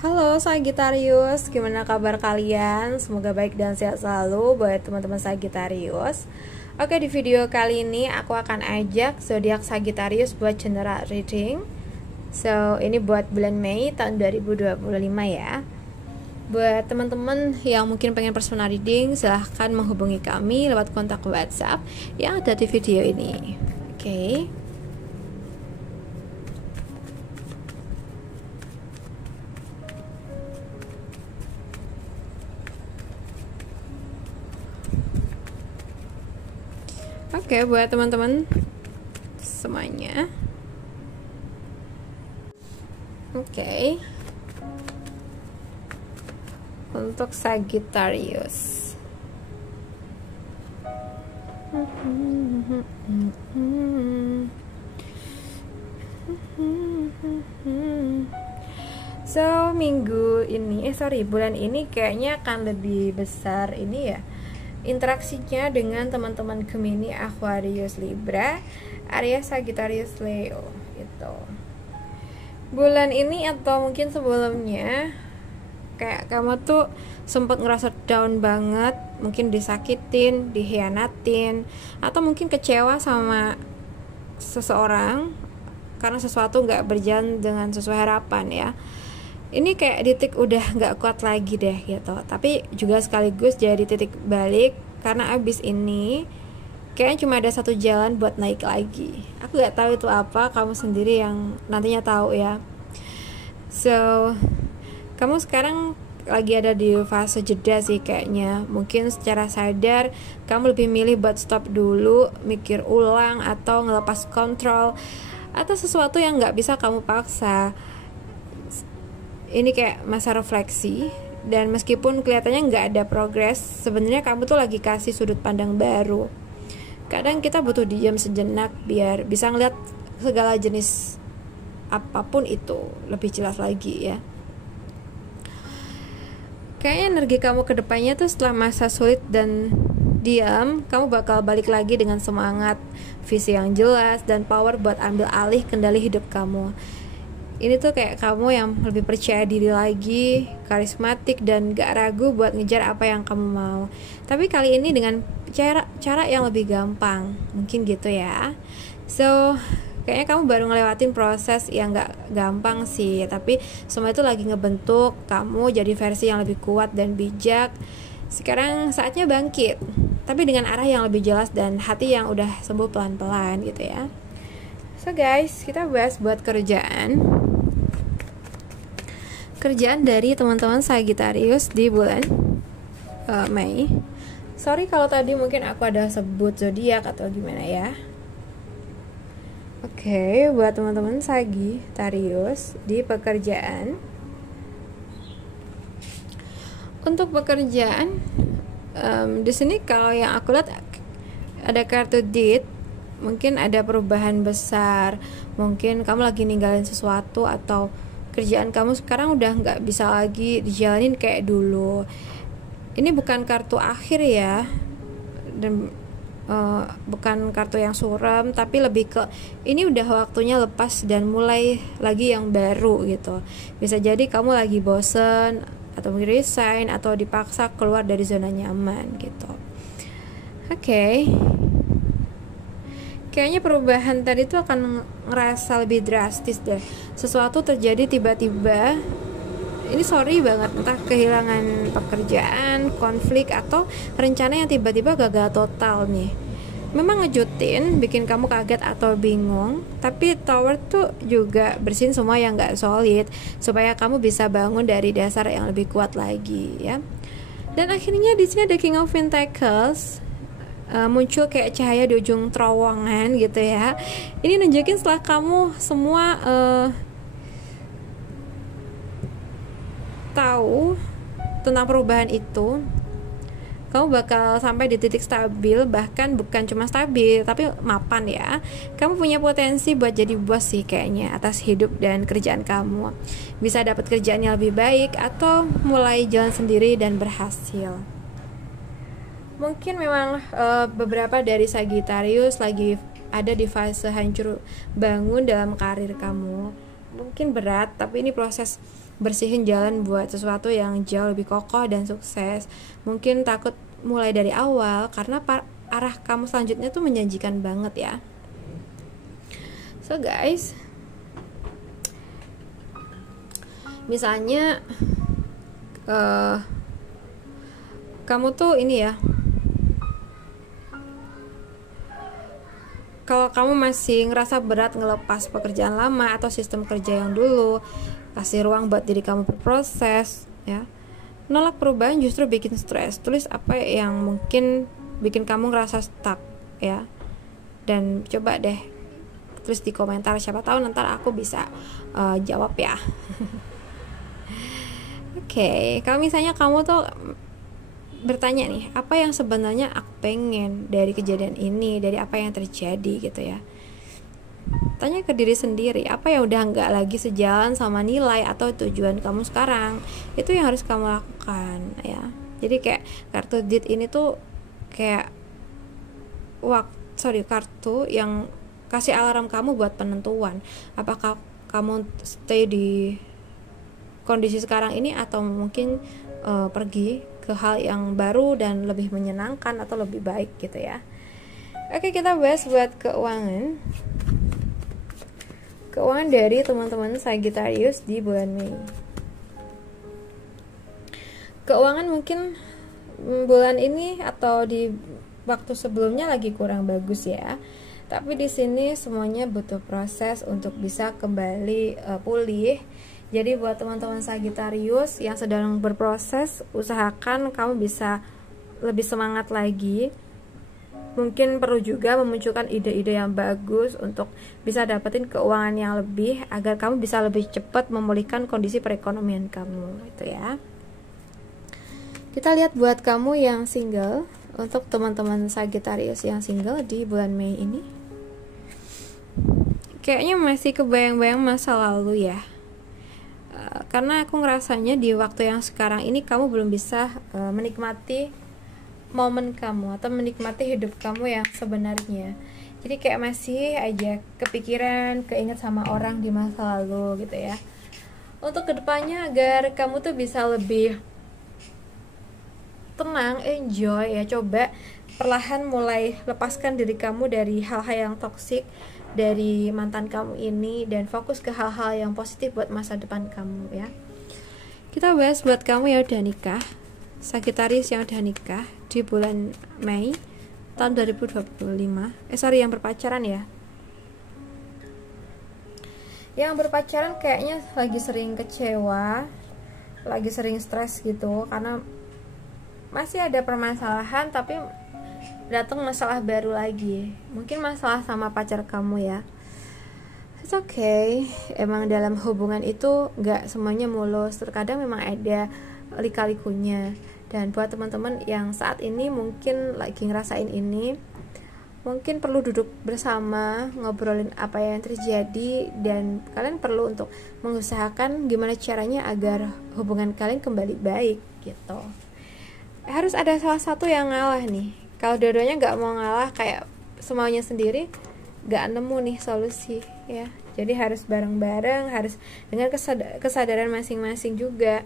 Halo Sagittarius, gimana kabar kalian? Semoga baik dan sehat selalu buat teman-teman Sagittarius. Oke, di video kali ini aku akan ajak zodiak Sagittarius buat general reading. So, ini buat bulan Mei tahun 2025 ya. Buat teman-teman yang mungkin pengen personal reading, silahkan menghubungi kami lewat kontak WhatsApp yang ada di video ini. Oke. Oke, buat teman-teman semuanya. Oke. Untuk Sagittarius. So, bulan ini kayaknya akan lebih besar ini ya. Interaksinya dengan teman-teman Gemini, Aquarius, Libra, Aries, Sagittarius, Leo gitu. Bulan ini atau mungkin sebelumnya kayak kamu tuh sempet ngerasa down banget, mungkin disakitin, dihianatin, atau mungkin kecewa sama seseorang karena sesuatu nggak berjalan dengan sesuai harapan ya. Ini kayak titik udah gak kuat lagi deh gitu. Tapi juga sekaligus jadi titik balik, karena abis ini kayaknya cuma ada satu jalan buat naik lagi. Aku gak tahu itu apa, kamu sendiri yang nantinya tahu ya. So, kamu sekarang lagi ada di fase jeda sih kayaknya. Mungkin secara sadar kamu lebih milih buat stop dulu, mikir ulang, atau ngelepas kontrol atas sesuatu yang gak bisa kamu paksa. Ini kayak masa refleksi, dan meskipun kelihatannya nggak ada progres, sebenarnya kamu tuh lagi kasih sudut pandang baru. Kadang kita butuh diam sejenak biar bisa ngeliat segala jenis apapun itu lebih jelas lagi ya. Kayaknya energi kamu ke depannya tuh setelah masa sulit dan diam, kamu bakal balik lagi dengan semangat, visi yang jelas, dan power buat ambil alih kendali hidup kamu. Ini tuh kayak kamu yang lebih percaya diri lagi, karismatik, dan gak ragu buat ngejar apa yang kamu mau. Tapi kali ini dengan cara yang lebih gampang, mungkin gitu ya. So, kayaknya kamu baru ngelewatin proses yang gak gampang sih, tapi semua itu lagi ngebentuk kamu jadi versi yang lebih kuat dan bijak. Sekarang saatnya bangkit, tapi dengan arah yang lebih jelas dan hati yang udah sembuh pelan-pelan gitu ya. So guys, kita bahas buat kerjaan dari teman-teman Sagittarius di bulan Mei. Sorry kalau tadi mungkin aku ada sebut zodiak atau gimana ya. Oke, buat teman-teman Sagittarius di pekerjaan. Untuk pekerjaan, di sini kalau yang aku lihat ada kartu Death. Mungkin ada perubahan besar, mungkin kamu lagi ninggalin sesuatu, atau kerjaan kamu sekarang udah nggak bisa lagi dijalanin kayak dulu. Ini bukan kartu akhir ya, dan bukan kartu yang suram, tapi lebih ke ini udah waktunya lepas dan mulai lagi yang baru gitu. Bisa jadi kamu lagi bosen, atau mungkin resign, atau dipaksa keluar dari zona nyaman gitu. Oke. Kayaknya perubahan tadi tuh akan ngerasa lebih drastis deh. Sesuatu terjadi tiba-tiba. Ini sorry banget, entah kehilangan pekerjaan, konflik, atau rencana yang tiba-tiba gagal total nih. Memang ngejutin, bikin kamu kaget atau bingung. Tapi Tower tuh juga bersihin semua yang gak solid, supaya kamu bisa bangun dari dasar yang lebih kuat lagi ya. Dan akhirnya di sini ada King of Pentacles. Muncul kayak cahaya di ujung terowongan gitu ya. Ini nunjukin setelah kamu semua tahu tentang perubahan itu, kamu bakal sampai di titik stabil. Bahkan bukan cuma stabil, tapi mapan ya. Kamu punya potensi buat jadi bos sih kayaknya atas hidup dan kerjaan kamu. Bisa dapat kerjaan yang lebih baik, atau mulai jalan sendiri dan berhasil. Mungkin memang beberapa dari Sagittarius lagi ada di fase hancur bangun dalam karir kamu. Mungkin berat, tapi ini proses bersihin jalan buat sesuatu yang jauh lebih kokoh dan sukses. Mungkin takut mulai dari awal karena arah kamu selanjutnya tuh menjanjikan banget ya. So guys, misalnya kamu tuh ini ya, kalau kamu masih ngerasa berat ngelepas pekerjaan lama atau sistem kerja yang dulu, kasih ruang buat diri kamu berproses ya. Nolak perubahan justru bikin stres. Tulis apa yang mungkin bikin kamu ngerasa stuck ya, dan coba deh tulis di komentar, siapa tahu nanti aku bisa jawab ya. Oke, kalau misalnya kamu tuh bertanya nih, apa yang sebenarnya aku pengen dari kejadian ini, dari apa yang terjadi gitu ya. Tanya ke diri sendiri, apa yang udah nggak lagi sejalan sama nilai atau tujuan kamu sekarang. Itu yang harus kamu lakukan ya. Jadi kayak kartu DIT ini tuh kayak kartu yang kasih alarm kamu buat penentuan. Apakah kamu stay di kondisi sekarang ini atau mungkin pergi ke hal yang baru dan lebih menyenangkan atau lebih baik gitu ya. Oke, kita bahas buat keuangan dari teman-teman Sagittarius di bulan Mei. Keuangan mungkin bulan ini atau di waktu sebelumnya lagi kurang bagus ya. Tapi di sini semuanya butuh proses untuk bisa kembali pulih. Jadi buat teman-teman Sagittarius yang sedang berproses, usahakan kamu bisa lebih semangat lagi. Mungkin perlu juga memunculkan ide-ide yang bagus untuk bisa dapetin keuangan yang lebih, agar kamu bisa lebih cepat memulihkan kondisi perekonomian kamu itu ya. Kita lihat buat kamu yang single, untuk teman-teman Sagittarius yang single di bulan Mei ini. Kayaknya masih kebayang-bayang masa lalu ya. Karena aku ngerasanya di waktu yang sekarang ini kamu belum bisa menikmati momen kamu atau menikmati hidup kamu yang sebenarnya. Jadi kayak masih aja kepikiran, keinget sama orang di masa lalu gitu ya. Untuk kedepannya agar kamu tuh bisa lebih tenang, enjoy ya, coba perlahan mulai lepaskan diri kamu dari hal-hal yang toksik dari mantan kamu ini dan fokus ke hal-hal yang positif buat masa depan kamu ya. Kita bahas buat kamu yang udah nikah, Sagittarius yang udah nikah di bulan Mei tahun 2025. Yang berpacaran ya. Yang berpacaran kayaknya lagi sering kecewa, lagi sering stres gitu karena masih ada permasalahan tapi datang masalah baru lagi, mungkin masalah sama pacar kamu ya. It's okay, emang dalam hubungan itu gak semuanya mulus, terkadang memang ada lika-likunya. Dan buat teman-teman yang saat ini mungkin lagi ngerasain ini, mungkin perlu duduk bersama, ngobrolin apa yang terjadi, dan kalian perlu untuk mengusahakan gimana caranya agar hubungan kalian kembali baik gitu. Harus ada salah satu yang ngalah nih. Kalau dua-duanya gak mau ngalah, kayak semuanya sendiri, gak nemu nih solusi ya. Jadi harus bareng-bareng, harus dengan kesadaran masing-masing juga.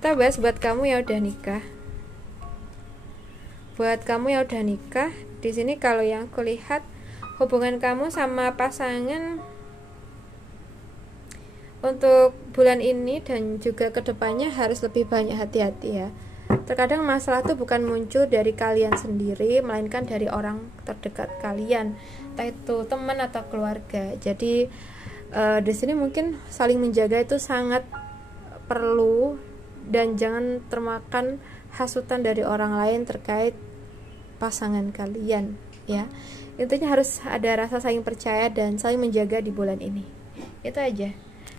Kita bahas buat kamu yang udah nikah. Buat kamu yang udah nikah, di sini kalau yang kulihat hubungan kamu sama pasangan untuk bulan ini dan juga kedepannya harus lebih banyak hati-hati ya. Terkadang masalah itu bukan muncul dari kalian sendiri, melainkan dari orang terdekat kalian, entah itu teman atau keluarga. Jadi di sini mungkin saling menjaga itu sangat perlu, dan jangan termakan hasutan dari orang lain terkait pasangan kalian ya. Intinya harus ada rasa saling percaya dan saling menjaga di bulan ini. Itu aja.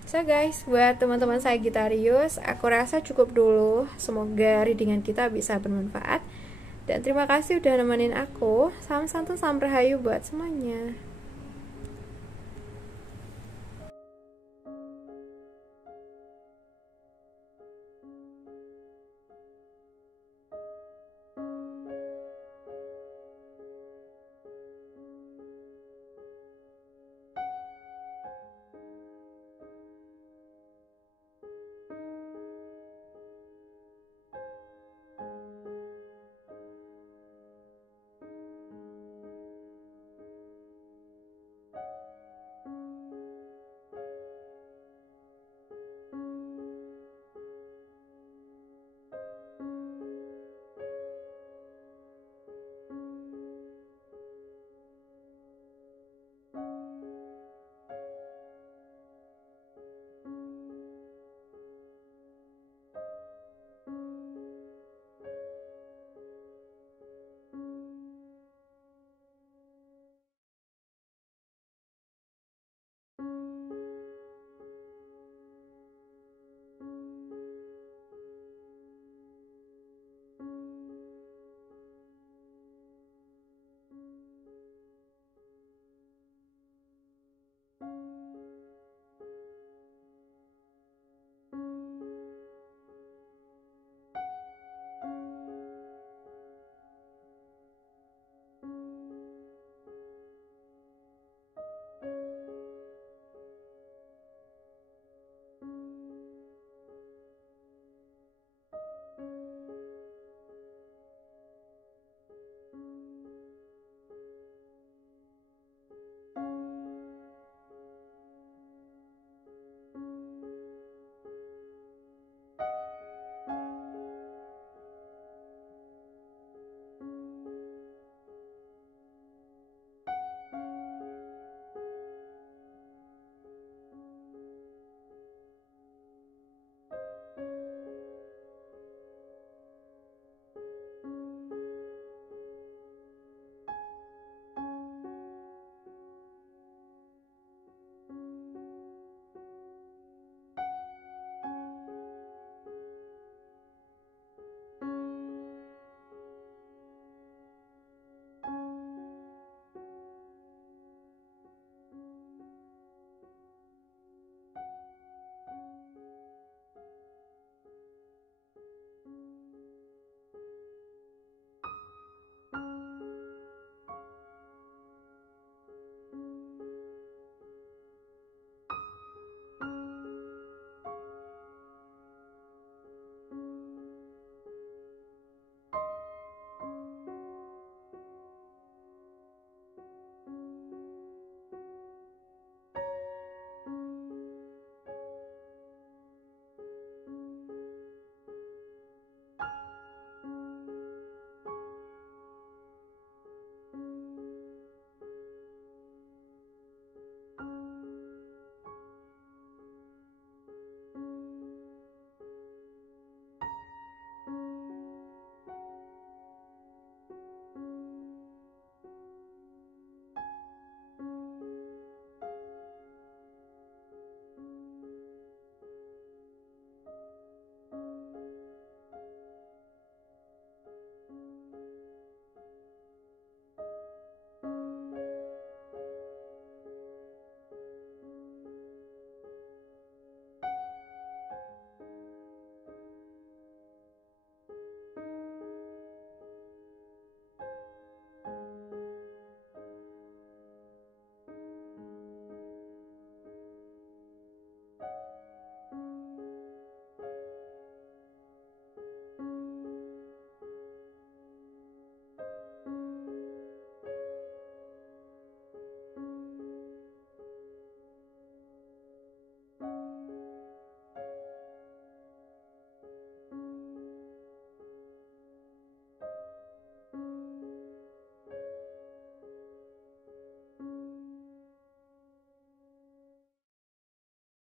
So guys, buat teman-teman Sagittarius, aku rasa cukup dulu. Semoga readingan kita bisa bermanfaat. Dan terima kasih udah nemenin aku. Salam santun, salam rahayu buat semuanya.